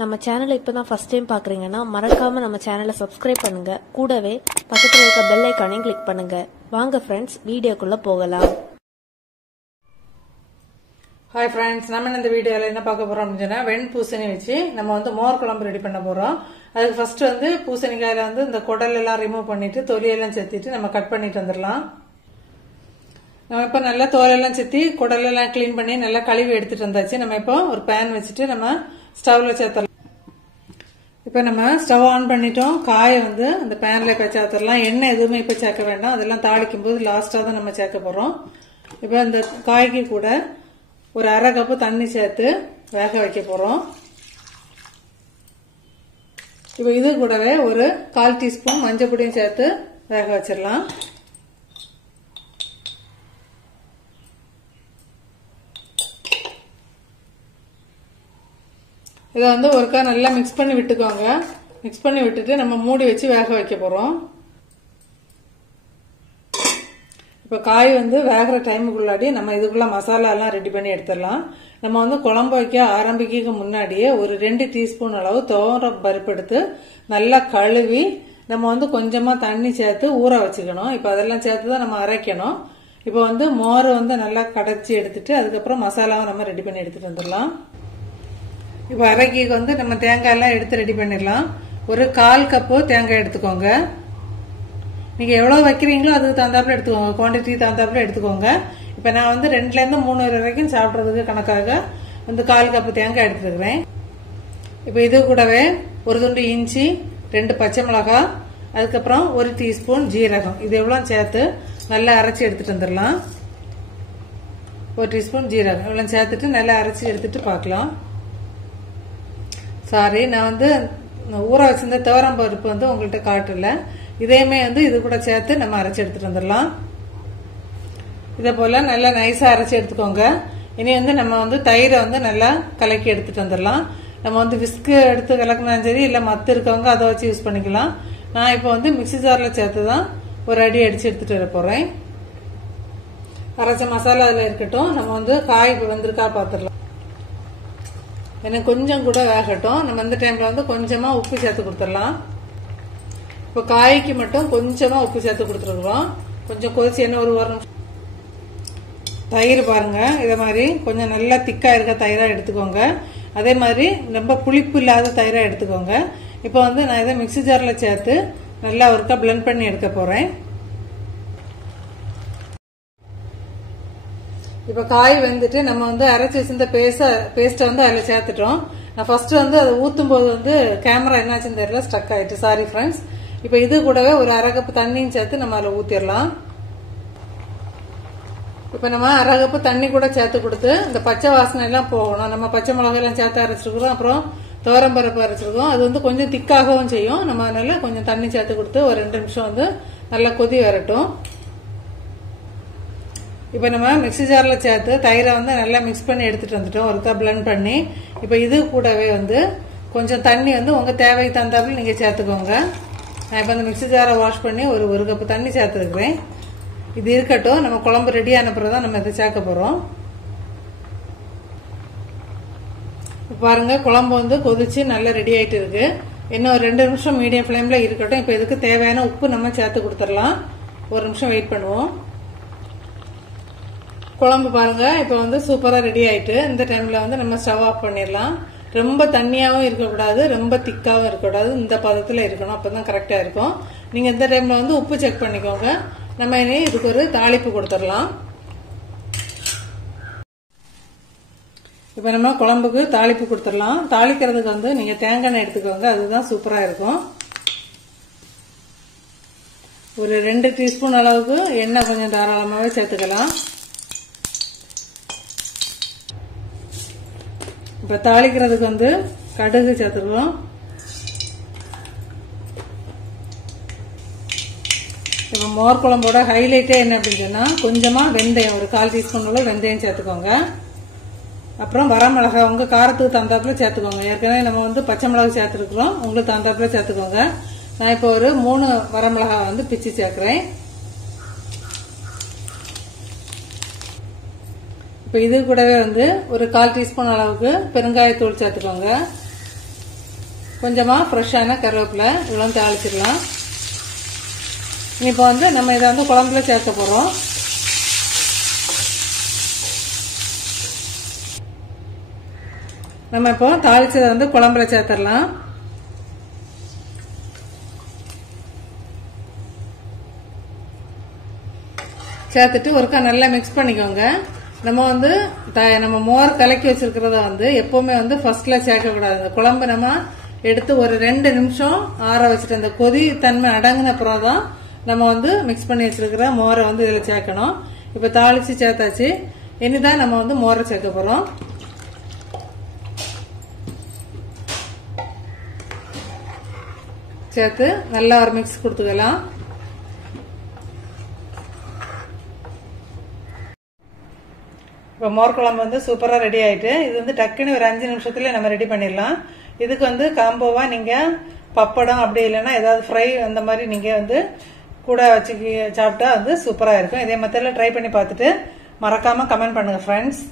நம்ம சேனலை இப்பதான் ஃபர்ஸ்ட் டைம் பாக்குறீங்கன்னா மறக்காம நம்ம சேனலை சப்ஸ்கிரைப் பண்ணுங்க. கூடவே பக்கத்துல இருக்க பெல் ஐகானையும் கிளிக் பண்ணுங்க. வாங்க ஃப்ரெண்ட்ஸ், வீடியோக்குள்ள போகலாம். ஹாய் ஃப்ரெண்ட்ஸ், நம்ம இந்த வீடியோல என்ன பார்க்க போறோம் அப்படின்னா வெண் பூசணி வச்சு நம்ம மோர் குழம்பு ரெடி பண்ண போறோம். அதுக்கு ஃபர்ஸ்ட் பூசணிக்காயில இந்த குடல் எல்லாம் ரிமூவ் பண்ணிட்டு தொலியெல்லாம் செத்திட்டு நம்ம கட் பண்ணிட்டு வந்துடலாம். நம்ம இப்ப நல்லா தோலெல்லாம் செத்தி குடலெல்லாம் கிளீன் பண்ணி நல்லா கழுவி எடுத்துட்டு வந்தாச்சு. நம்ம இப்போ ஒரு பேன் வச்சுட்டு நம்ம ஸ்டவ்ல சேர்த்தலாம். இப்ப நம்ம ஸ்டவ் ஆன் பண்ணிட்டோம். காயை அந்த பேன்ல இப்ப சேர்த்துடலாம். எண்ணெய் எதுவுமே இப்ப சேர்க்க வேண்டாம், அதெல்லாம் தாளிக்கும் போது லாஸ்டா தான் நம்ம சேர்க்க போறோம். இப்ப இந்த காய்க்கு கூட ஒரு அரை கப்பு தண்ணி சேர்த்து வேக வைக்க போறோம். இப்ப இது கூடவே ஒரு 1/4 டீஸ்பூன் மஞ்சள் பொடியும் சேர்த்து வேக வச்சிடலாம். இதை ஒருக்கா நல்லா மிக்ஸ் பண்ணி விட்டுக்கோங்க. மிக்ஸ் பண்ணி விட்டுட்டு நம்ம மூடி வச்சு வேக வைக்க போறோம். இப்ப காய் வேகிற டைமுக்குள்ளாடி நம்ம இதுக்குள்ள மசாலா எல்லாம் ரெடி பண்ணி எடுத்துடலாம். நம்ம குழம்பு வைக்க ஆரம்பிக்க முன்னாடியே ஒரு 2 டீஸ்பூன் அளவு துவரம் பருப்பு எடுத்து நல்லா கழுவி நம்ம கொஞ்சமா தண்ணி சேர்த்து ஊற வச்சுக்கணும். இப்ப அதெல்லாம் சேர்த்து தான் நம்ம அரைக்கணும். இப்ப மோரை நல்லா கடைச்சி எடுத்துட்டு அதுக்கப்புறம் மசாலாவை நம்ம ரெடி பண்ணி எடுத்துட்டு வந்துடலாம். இப்ப அரைக்கு நம்ம தேங்காய் எல்லாம் எடுத்து ரெடி பண்ணிடலாம். ஒரு 1/4 கப்பு தேங்காய் எடுத்துக்கோங்க. நீங்க எவ்வளவு வைக்கிறீங்களோ அதுக்கு தகுந்தாப்புல எடுத்துக்கோங்க, குவான்டிட்டி தகுந்தாப்புல எடுத்துக்கோங்க. இப்ப நான் 2ல இருந்து 3 வரைக்கும் சாப்பிட்றதுக்கு கணக்காக 1/4 கப்பு தேங்காய் எடுத்துருக்கிறேன். இப்ப இது கூடவே ஒரு துண்டு இஞ்சி, 2 பச்சை மிளகாய், அதுக்கப்புறம் 1 டீஸ்பூன் ஜீரகம், இது எவ்வளவு சேர்த்து நல்லா அரைச்சி எடுத்துட்டு வந்துடலாம். 1 டீஸ்பூன் ஜீரகம் எவ்வளவு சேர்த்துட்டு நல்லா அரைச்சி எடுத்துட்டு பார்க்கலாம். சாரி, நான் ஊற வச்சிருந்த துவரம் பருப்பு உங்கள்கிட்ட காட்டல. இதையுமே இது கூட சேர்த்து நம்ம அரைச்சி எடுத்துட்டு வந்துடலாம். இதே போல நல்லா நைஸா அரைச்சி எடுத்துக்கோங்க. இனி நம்ம தயிரை நல்லா கலக்கி எடுத்துட்டு வந்துடலாம். நம்ம விஸ்கு எடுத்து கலக்கினாலும் சரி, இல்ல மத்து இருக்கவங்க அதை வச்சு யூஸ் பண்ணிக்கலாம். நான் இப்போ மிக்சி ஜார்ல சேர்த்து தான் ஒரு அடி அடிச்சு எடுத்துட்டு வர போறேன். அரைச்ச மசாலா அதுல இருக்கட்டும். நம்ம காய் வெந்திருக்கா பாத்துடலாம். எனக்கு கொஞ்சம் கூட வேகட்டும். நம்ம இந்த டைம்ல கொஞ்சமா உப்பு சேர்த்து கொடுத்துடலாம். இப்ப காய்க்கு மட்டும் கொஞ்சமா உப்பு சேர்த்து கொடுத்துருக்கோம். கொஞ்சம் கொதிச்சு என்ன ஒரு நிமிஷம். தயிர் பாருங்க, இத மாதிரி கொஞ்சம் நல்லா திக்கா இருக்க தயிரா எடுத்துக்கோங்க. அதே மாதிரி ரொம்ப புளிப்பு இல்லாத தயிரா எடுத்துக்கோங்க. இப்ப நான் இதை மிக்சி ஜார்ல சேர்த்து நல்லா ஒருக்கா பிளெண்ட் பண்ணி எடுக்க போறேன். இப்ப காய் வெந்துட்டு நம்ம அரைச்சி வச்சிருந்த பேஸ்ட அதுல சேர்த்துட்டோம். நான் ஃபர்ஸ்ட் அதை ஊத்தும் போது கேமரா என்னாச்சுன்னு தெரியல, ஸ்டக் ஆயிட்டு, சாரி ஃப்ரெண்ட்ஸ். இப்ப இது கூடவே ஒரு அரை கப்பு தண்ணியும் சேர்த்து நம்ம அதுல ஊத்திடலாம். இப்ப நம்ம அரை கப்பு தண்ணி கூட சேர்த்து கொடுத்து இந்த பச்சை வாசனை எல்லாம் போகணும். நம்ம பச்சை மிளகாய் எல்லாம் சேர்த்து அரைச்சிருக்கிறோம், அப்புறம் துவரம் பருப்பு அரைச்சிருக்கோம். அது கொஞ்சம் திக்காகவும் செய்யும். நம்ம அதனால கொஞ்சம் தண்ணி சேர்த்து கொடுத்து ஒரு 2 நிமிஷம் நல்லா கொதி வரட்டும். இப்ப நம்ம மிக்சி ஜார்ல சேர்த்து தயிரை நல்லா மிக்ஸ் பண்ணி எடுத்துட்டு வந்துட்டோம், ஒருக்கா பிளெண்ட் பண்ணி. இப்ப இது கூடவே கொஞ்சம் தண்ணி உங்க தேவைக்கு தகுந்தாப்புல நீங்க சேர்த்துக்கோங்க. நான் இப்ப அந்த மிக்சி ஜாரை வாஷ் பண்ணி ஒரு கப்பு தண்ணி சேர்த்துருக்கிறேன். இது இருக்கட்டும். நம்ம குழம்பு ரெடி ஆன பிறகுதான் நம்ம இதை சேர்க்க போறோம். பாருங்க, குழம்பு கொதிச்சு நல்லா ரெடி ஆயிட்டு இருக்கு. இன்னும் 2 நிமிஷம் மீடியம் ஃபிளேம்ல இருக்கட்டும். இப்ப இதுக்கு தேவையான உப்பு நம்ம சேர்த்து கொடுத்துடலாம். 1 நிமிஷம் வெயிட் பண்ணுவோம். குழம்பு பாருங்க இப்ப சூப்பரா ரெடி ஆயிட்டு. இந்த டைம்ல நம்ம ஸ்டவ் ஆஃப் பண்ணிடலாம். ரொம்ப தண்ணியாவும் இருக்கக்கூடாது, ரொம்ப திக்காவும் இருக்கக்கூடாது, இந்த பதத்துல இருக்கணும். அப்பதான் கரெக்டா இருக்கும். நீங்க இந்த டைம்ல உப்பு செக் பண்ணிக்கோங்க. நம்ம இனி இதுக்கு ஒரு தாளிப்பு கொடுத்துடலாம். இப்ப நம்ம குழம்புக்கு தாளிப்பு கொடுத்துடலாம். தாளிக்கிறதுக்கு நீங்க தேங்காய் எண்ணெய் எடுத்துக்கோங்க, அதுதான் சூப்பரா இருக்கும். ஒரு 2 டீஸ்பூன் அளவுக்கு எண்ணெய் கொஞ்சம் தாராளமாவே சேர்த்துக்கலாம். இப்ப தாளிக்கிறதுக்கு கடுகு சேர்த்துருவோம். இப்ப மோர் குழம்போட ஹைலைட்டே என்ன அப்படின்னு சொன்னா கொஞ்சமா வெந்தயம், ஒரு 1/4 டீஸ்பூன் அளவு வெந்தயம் சேர்த்துக்கோங்க. அப்புறம் வரமிளகாய் உங்க காரத்துக்கு தகுந்தாப்புல சேர்த்துக்கோங்க. ஏற்கனவே நம்ம பச்சை மிளகாய் சேர்த்துருக்கிறோம், உங்களுக்கு தகுந்தாப்புல சேர்த்துக்கோங்க. நான் இப்போ ஒரு 3 வரமிளகாய் பிச்சு சேர்க்கிறேன். இப்ப இது கூடவே ஒரு 1/4 டீஸ்பூன் அளவுக்கு பெருங்காயத்தூள் சேர்த்துக்கோங்க. கொஞ்சமா ஃப்ரெஷ்ஷான கருவேப்பிலை இவ்வளவு தாளிச்சிடலாம். இப்போ வந்து நம்ம இதை வந்து குழம்புல சேர்க்க போறோம். நம்ம இப்போ தாளிச்சதை வந்து குழம்புல சேர்த்துடலாம். சேர்த்துட்டு ஒருக்கா நல்லா மிக்ஸ் பண்ணிக்கோங்க. நம்ம வந்து நம்ம மோர் கலக்கி வச்சிருக்கிறத வந்து எப்பவுமே வந்து ஃபர்ஸ்ட்ல சேர்க்க கூடாது. குழம்பு நம்ம எடுத்து ஒரு 2 நிமிஷம் ஆற வச்சுட்டு அந்த கொதி தன்மை அடங்கின அப்புறம் தான் நம்ம வந்து மிக்ஸ் பண்ணி வச்சிருக்கிற மோரை வந்து இதுல சேர்க்கணும். இப்ப தாளிச்சு சேர்த்தாச்சு. இனிதான் நம்ம வந்து மோரை சேர்க்க போறோம். சேர்த்து நல்லா ஒரு மிக்ஸ் கொடுத்துக்கலாம். இப்போ மோர் குழம்பு வந்து சூப்பரா ரெடி ஆயிட்டு. இது வந்து டக்குன்னு ஒரு 5 நிமிஷத்துல நம்ம ரெடி பண்ணிடலாம். இதுக்கு வந்து காம்போவா நீங்க பப்படம் அப்படி இல்லைன்னா ஏதாவது ஃப்ரை அந்த மாதிரி நீங்க வந்து கூட வச்சு சாப்பிட்டா வந்து சூப்பரா இருக்கும். இதே மெத்தட்ல ட்ரை பண்ணி பார்த்துட்டு மறக்காம கமெண்ட் பண்ணுங்க ஃப்ரெண்ட்ஸ்.